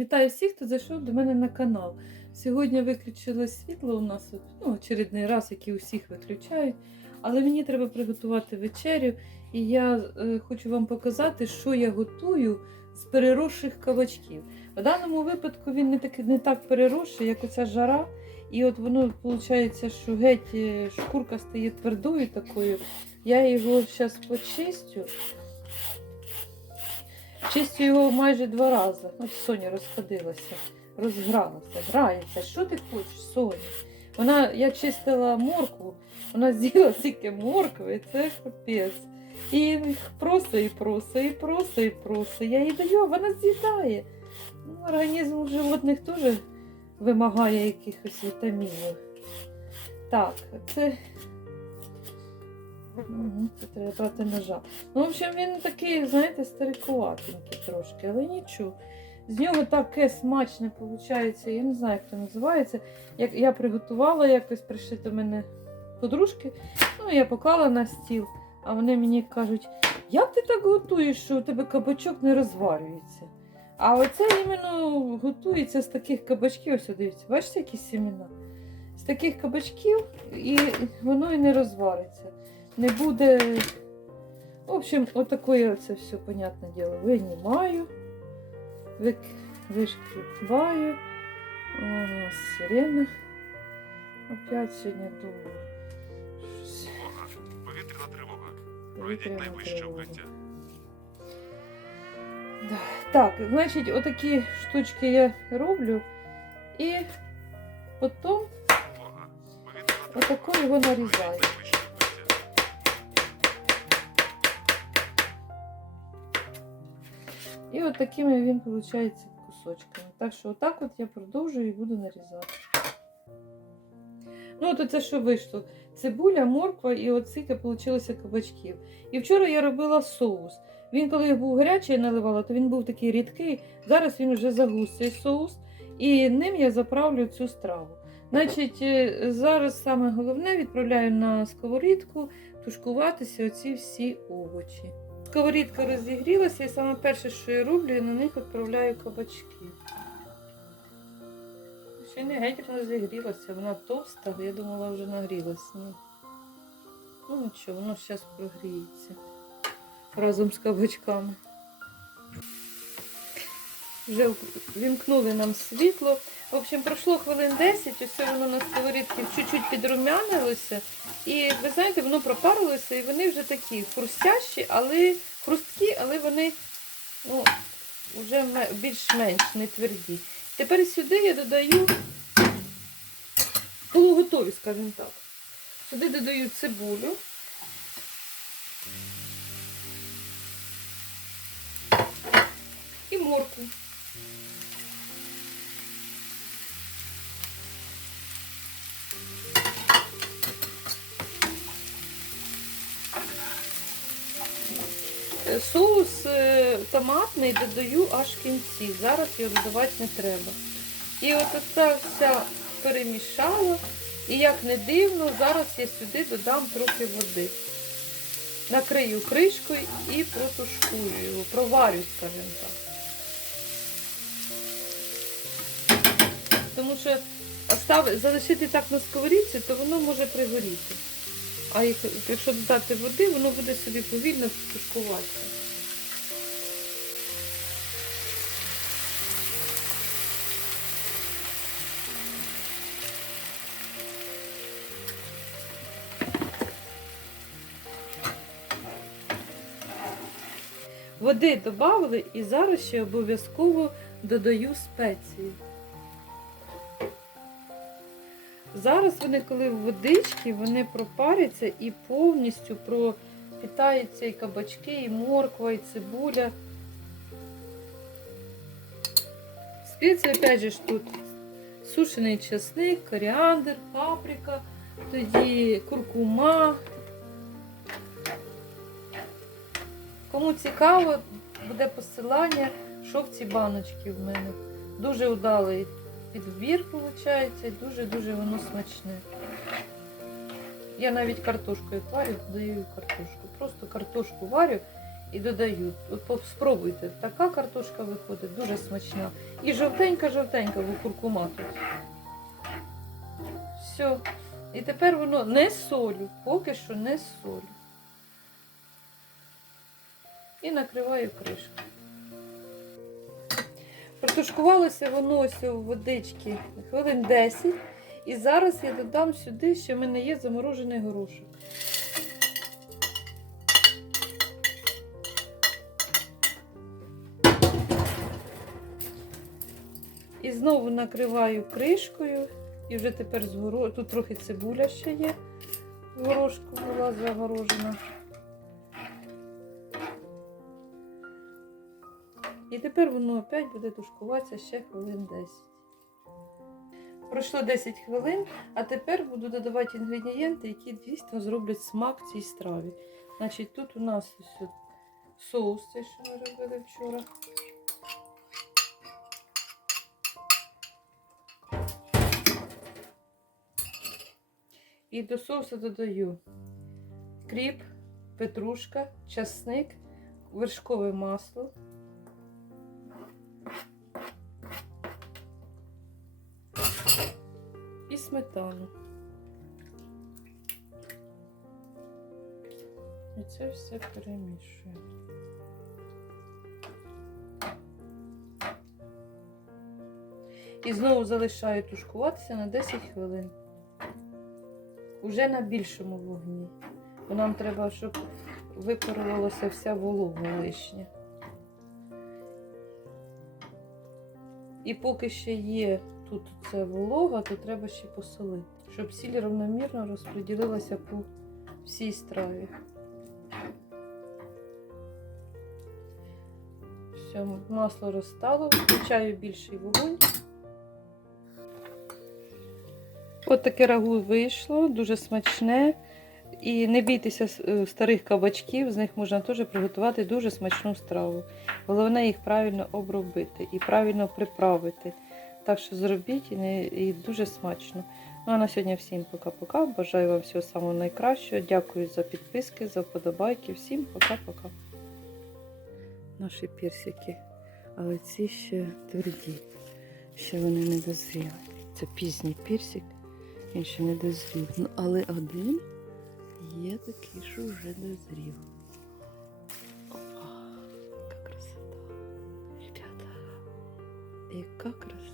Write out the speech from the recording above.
Вітаю всіх, хто зайшов до мене на канал. Сьогодні виключилось світло у нас, ну, очередний раз, як і усіх виключають. Але мені треба приготувати вечерю, і я е, хочу вам показати, що я готую з переросших кабачків. В даному випадку він не так, не так переросший, як оця жара. І от воно виходить, що геть е, шкурка стає твердою такою. Я його зараз почистю. Чистю його майже два рази. От Соня розходилася, розгралася, грається. Що ти хочеш, Соня? Вона, я чистила моркву, вона з'їла стільки моркви, це капець. І просто, і просто, і просто, і просто. Я їй даю, вона з'їдає. Ну, організм животних теж вимагає якихось вітамінів. Так, це. Це треба брати ножа. Ну, в общем, він такий, знаєте, старикуватенький трошки, але нічого. З нього таке смачне виходить, я не знаю, як це називається. Як я приготувала якось, прийшли до мене подружки, ну я поклала на стіл, а вони мені кажуть, як ти так готуєш, що у тебе кабачок не розварюється? А оце іменно готується з таких кабачків, ось дивіться, бачите, які сімена? З таких кабачків і воно і не розвариться. Не буде. В общем, отакое це все, понятне діло, винімаю, вишкрібаю. У нас сирена. Опять сьогодні. Щось Повітряна тривога. Пройдіть повітряна найближче укриття. Так, значить, отакі штучки я роблю. І потім! Отако його нарізаю. І от такими він виходить кусочками. Так що отак от я продовжую і буду нарізати. Ну, от це що вийшло? Цибуля, морква і от скільки вийшло кабачків. І вчора я робила соус. Він, коли був гарячий, я наливала, то він був такий рідкий. Зараз він вже загус цей соус, і ним я заправлю цю страву. Значить, е, зараз саме головне відправляю на сковорідку тушкуватися оці всі овочі. Сковорідка розігрілася, і саме перше, що я роблю, я на них відправляю кабачки. Ще не геть розігрілася, вона товста, я думала, вже нагрілася. Ну, ну нічого, воно зараз прогріється разом з кабачками. Вже вімкнули нам світло. В общем, пройшло хвилин 10, ось воно на сковорідці чуть-чуть підрумянилося. І ви знаєте, воно пропарилося, і вони вже такі хрустящі, але хрусткі, але вони ну, вже більш-менш не тверді. Тепер сюди я додаю полуготові, скажімо так. Сюди додаю цибулю. І моркву. Соус е, томатний додаю аж в кінці. Зараз його додавати не треба. І от це вся перемішала. І як не дивно, зараз я сюди додам трохи води. Накрию кришкою і протушкую його, проварю, скажімо так. Тому що залишити так на сковорідці, то воно може пригоріти. А якщо додати води, воно буде собі повільно тушкуватися. Води додали і зараз ще обов'язково додаю спеції. Зараз вони, коли в водичці, вони пропаряться і повністю пропітаються і кабачки, і морква, і цибуля. Спеції, опять же, тут сушений чесник, коріандр, паприка, тоді куркума. Кому цікаво, буде посилання, що в ці баночки в мене. Дуже удалий підбір, виходить, дуже-дуже воно смачне. Я навіть картошку як варю, додаю картошку. Просто картошку варю і додаю. От спробуйте, така картошка виходить, дуже смачна. І жовтенька-жовтенька, бо куркума тут. Все. І тепер воно не солю, поки що не солю. І накриваю кришку. Протушкувалося воно ось у водички хвилин 10. І зараз я додам сюди, що в мене є заморожений горошок. І знову накриваю кришкою. І вже тепер з тут трохи цибуля ще є. Горошку була загорожена. Тепер воно опять буде тушкуватися ще хвилин 10. Пройшло 10 хвилин, а тепер буду додавати інгредієнти, які дійсно зроблять смак цій страві. Значить, тут у нас ось соус, цей, що ми робили вчора. І до соусу додаю кріп, петрушка, часник, вершкове масло. Сметану. І це все перемішую. І знову залишаю тушкуватися на 10 хвилин. Уже на більшому вогні. Бо нам треба, щоб випарувалася вся волога лишня. І поки ще є тут ця волога, то треба ще посолити, щоб сіль равномірно розподілилася по всій страві. Все, масло розстало, включаю більший вогонь. От таке рагу вийшло, дуже смачне. І не бійтеся е, старих кабачків, з них можна теж приготувати дуже смачну страву. Головне їх правильно обробити і правильно приправити. Так що зробіть і, дуже смачно. Ну а на сьогодні всім пока-пока. Бажаю вам всього самого найкращого. Дякую за підписки, за вподобайки. Всім пока-пока. Наші персики, але ці ще тверді, ще вони не дозріли. Це пізній персик, він ще не дозрів. Ну, але один є такий, що вже дозрів. Опа, яка красота. Ребята, яка красота.